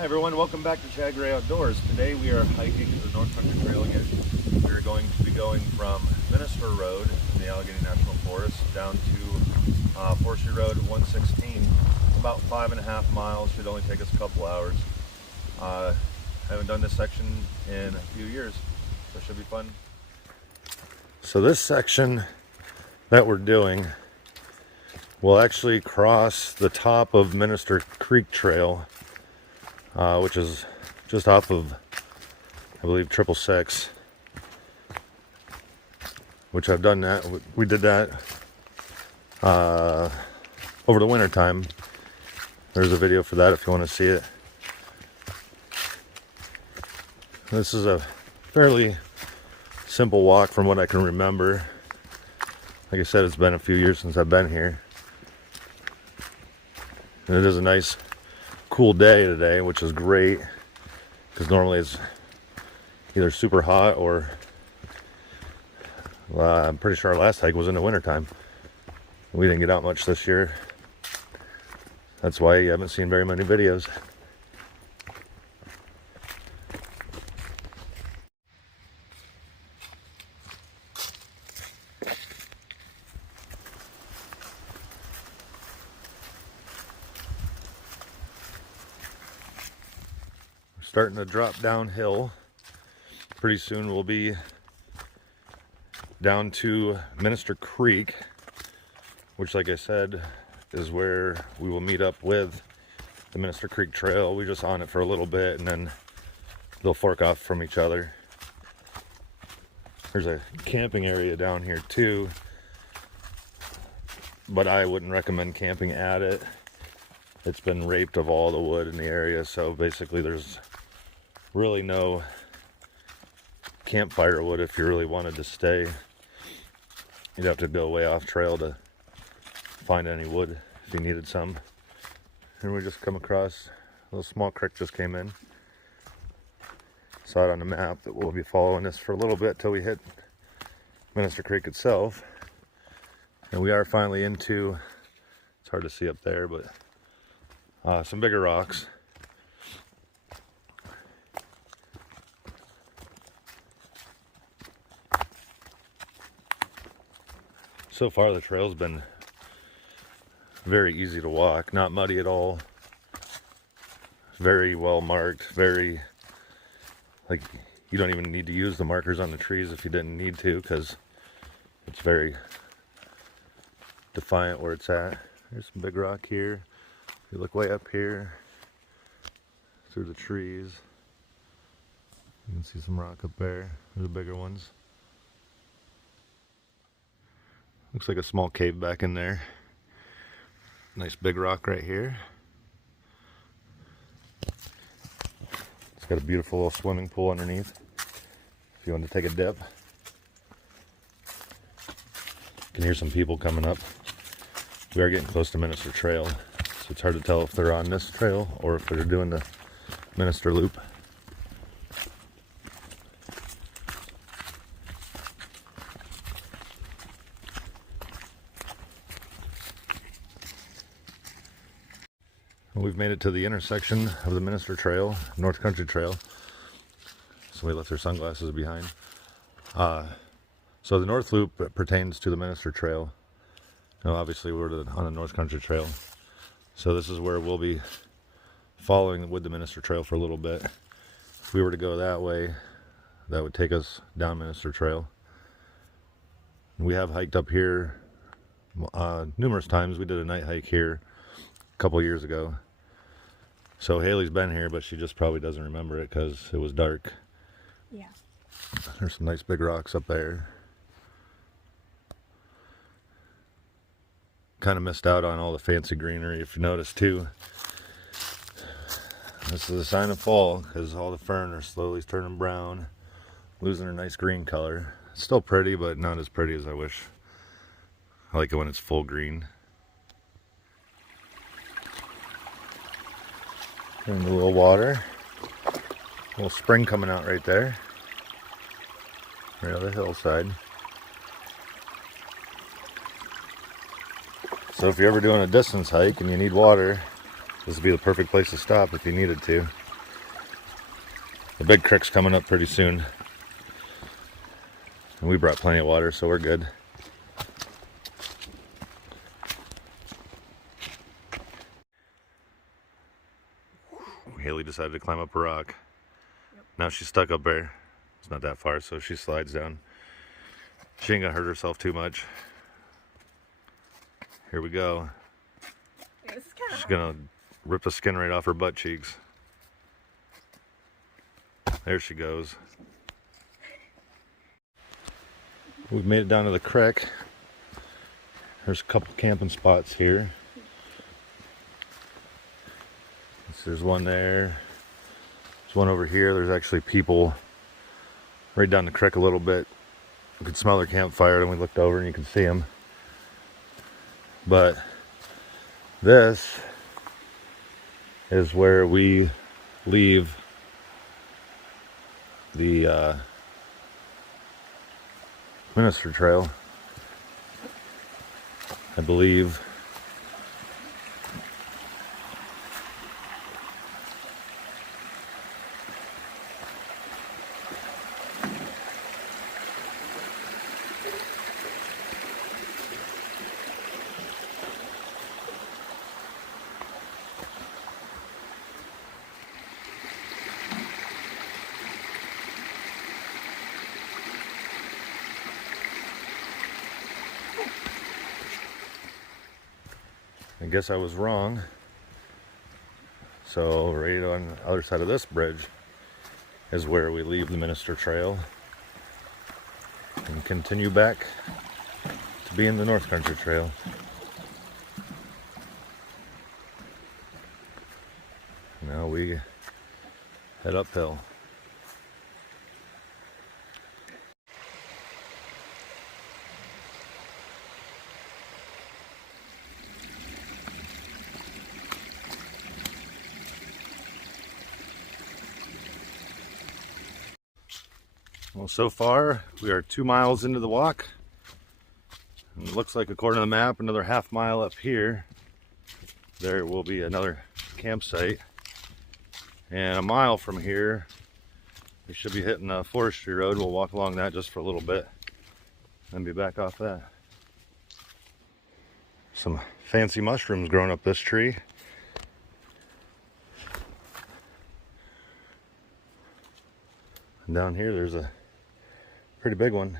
Hi everyone, welcome back to Chad Gray Outdoors. Today we are hiking the North Country Trail again. We're going to be going from Minister Road in the Allegheny National Forest down to Forestry Road 116. About 5.5 miles, should only take us a couple hours. I haven't done this section in a few years, so it should be fun. So this section that we're doing will actually cross the top of Minister Creek Trail, which is just off of, I believe, 666, which I've done that. We did that over the winter time. There's a video for that if you want to see it. This is a fairly simple walk from what I can remember. Like I said, it's been a few years since I've been here. And it is a nice cool day today, which is great, because normally it's either super hot or I'm pretty sure our last hike was in the wintertime. We didn't get out much this year. That's why you haven't seen very many videos. Starting to drop downhill. Pretty soon we'll be down to Minister Creek, which, like I said, is where we will meet up with the Minister Creek Trail. We just on it for a little bit and then they'll fork off from each other. There's a camping area down here too, but I wouldn't recommend camping at it. It's been raped of all the wood in the area, so basically there's really no campfire wood. If you really wanted to stay, you'd have to go way off trail to find any wood if you needed some. And we just come across a little small creek just came in. Saw it on the map that we'll be following this for a little bit till we hit Minister Creek itself. And we are finally into, it's hard to see up there, but some bigger rocks. So far the trail's been very easy to walk, not muddy at all, very well marked, very, like, you don't even need to use the markers on the trees if you didn't need to, because it's very defiant where it's at. There's some big rock here. If you look way up here through the trees, you can see some rock up there. There's the bigger ones. Looks like a small cave back in there. Nice big rock right here. It's got a beautiful little swimming pool underneath if you want to take a dip. You can hear some people coming up. We are getting close to Minister Trail, so it's hard to tell if they're on this trail or if they're doing the Minister Loop. We've made it to the intersection of the Minister Trail, North Country Trail. Somebody left their sunglasses behind. So the North Loop pertains to the Minister Trail. Now, obviously we're on the North Country Trail. So this is where we'll be following with the Minister Trail for a little bit. If we were to go that way, that would take us down Minister Trail. We have hiked up here numerous times. We did a night hike here a couple years ago. So Haley's been here, but she just probably doesn't remember it because it was dark. Yeah. There's some nice big rocks up there. Kind of missed out on all the fancy greenery, if you notice too. This is a sign of fall because all the fern are slowly turning brown, losing their nice green color. It's still pretty, but not as pretty as I wish. I like it when it's full green. And a little water, a little spring coming out right there, right on the hillside. So if you're ever doing a distance hike and you need water, this would be the perfect place to stop if you needed to. The big creek's coming up pretty soon. And we brought plenty of water, so we're good. Haley decided to climb up a rock. Yep. Now she's stuck up there. It's not that far, so she slides down. She ain't gonna hurt herself too much. Here we go. She's gonna rip the skin right off her butt cheeks. There she goes. We've made it down to the creek. There's a couple camping spots here. There's one there. There's one over here. There's actually people right down the creek a little bit. You could smell their campfire, and we looked over and you can see them. But this is where we leave the Minister Trail, I believe. I guess I was wrong. So right on the other side of this bridge is where we leave the Minister Trail and continue back to be in the North Country Trail. Now we head uphill. Well, so far we are 2 miles into the walk, and it looks like, according to the map, another half mile up here there will be another campsite, and a mile from here we should be hitting a forestry road. We'll walk along that just for a little bit and be back off that. Some fancy mushrooms growing up this tree. And down here there's a pretty big one.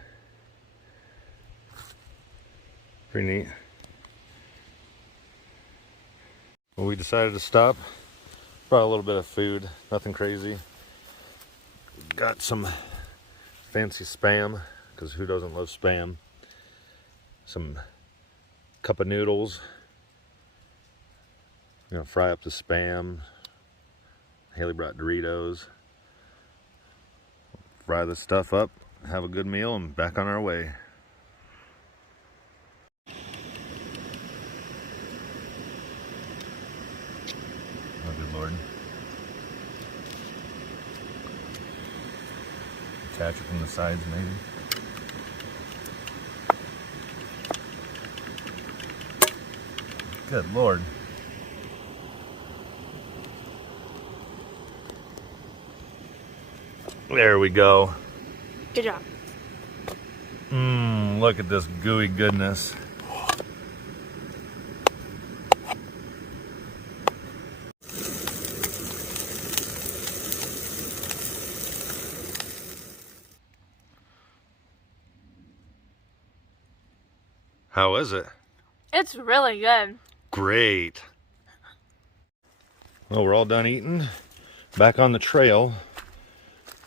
Pretty neat. Well, we decided to stop. Brought a little bit of food, nothing crazy. Got some fancy Spam, because who doesn't love Spam? Some cup of noodles. I'm gonna fry up the Spam. Haley brought Doritos. Fry this stuff up, have a good meal, and back on our way. Oh, good Lord. Attach it from the sides, maybe. Good Lord. There we go. Good job. Look at this gooey goodness. How is it? It's really good. Great. Well, we're all done eating. Back on the trail.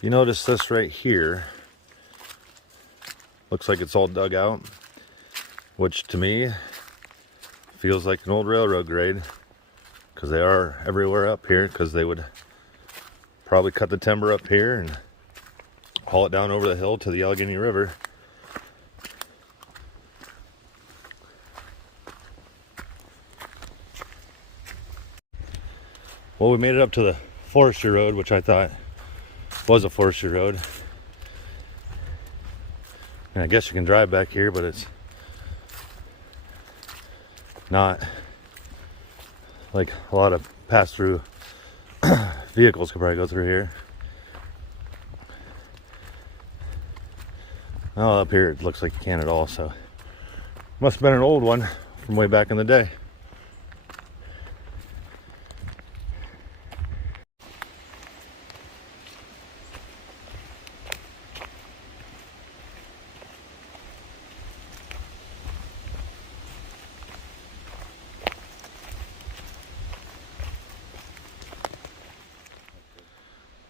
You notice this right here. Looks like it's all dug out, which to me feels like an old railroad grade, because they are everywhere up here, because they would probably cut the timber up here and haul it down over the hill to the Allegheny River. Well, we made it up to the forestry road, which I thought was a forestry road. And I guess you can drive back here, but it's not like a lot of pass-through vehicles could probably go through here. Oh, up here it looks like you can't at all, so must have been an old one from way back in the day.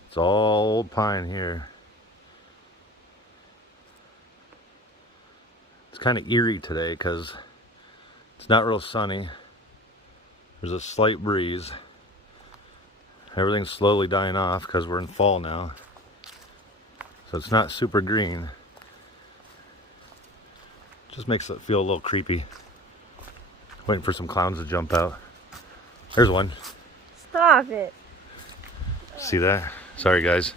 It's all old pine here. It's kind of eerie today because it's not real sunny. There's a slight breeze. Everything's slowly dying off because we're in fall now. So it's not super green. Just makes it feel a little creepy. Waiting for some clowns to jump out. There's one. Stop it. See that? Sorry guys.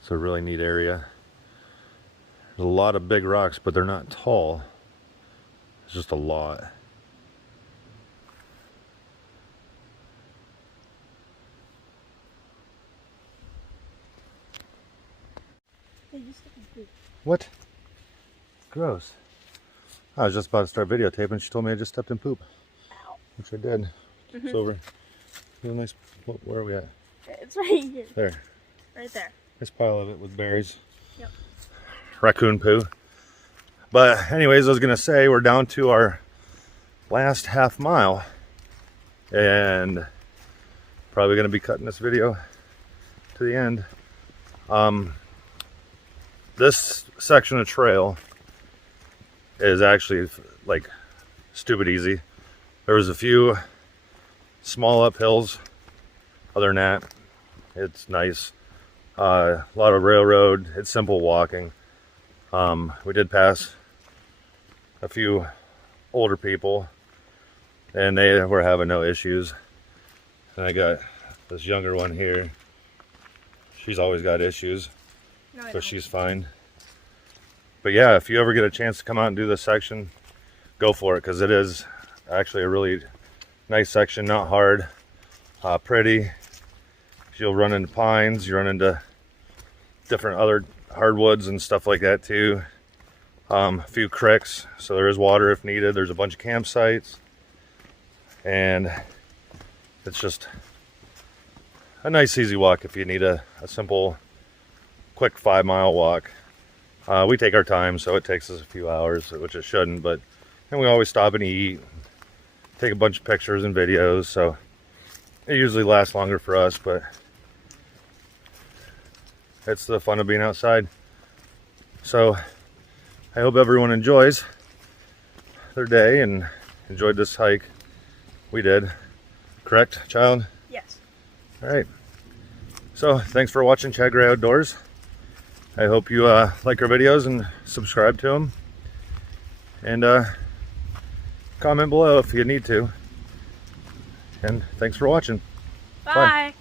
It's a really neat area. There's a lot of big rocks, but they're not tall. It's just a lot. What? Gross. I was just about to start videotaping. She told me I just stepped in poop. Ow. Which I did. It's over. A nice. Where are we at? It's right here. There. Right there. Nice pile of it with berries. Yep. Raccoon poo. But anyways, I was gonna say we're down to our last half mile, and probably gonna be cutting this video to the end. This section of trail is actually like stupid easy. There was a few small uphills. Other than that, it's nice. A lot of railroad. It's simple walking. We did pass a few older people, and they were having no issues. And I got this younger one here. She's always got issues, but she's fine. But yeah, if you ever get a chance to come out and do this section, go for it, because it is actually a really nice section, not hard, pretty. You'll run into pines, you run into different other hardwoods and stuff like that too. A few creeks, so there is water if needed. There's a bunch of campsites, and it's just a nice easy walk if you need a simple quick 5-mile walk. We take our time, so it takes us a few hours, which it shouldn't, but and we always stop and eat, take a bunch of pictures and videos, so it usually lasts longer for us, but it's the fun of being outside. So I hope everyone enjoys their day and enjoyed this hike. We did. Correct, child? Yes. All right. So thanks for watching Chad Gray Outdoors. I hope you like our videos and subscribe to them. And comment below if you need to. And thanks for watching. Bye. Bye.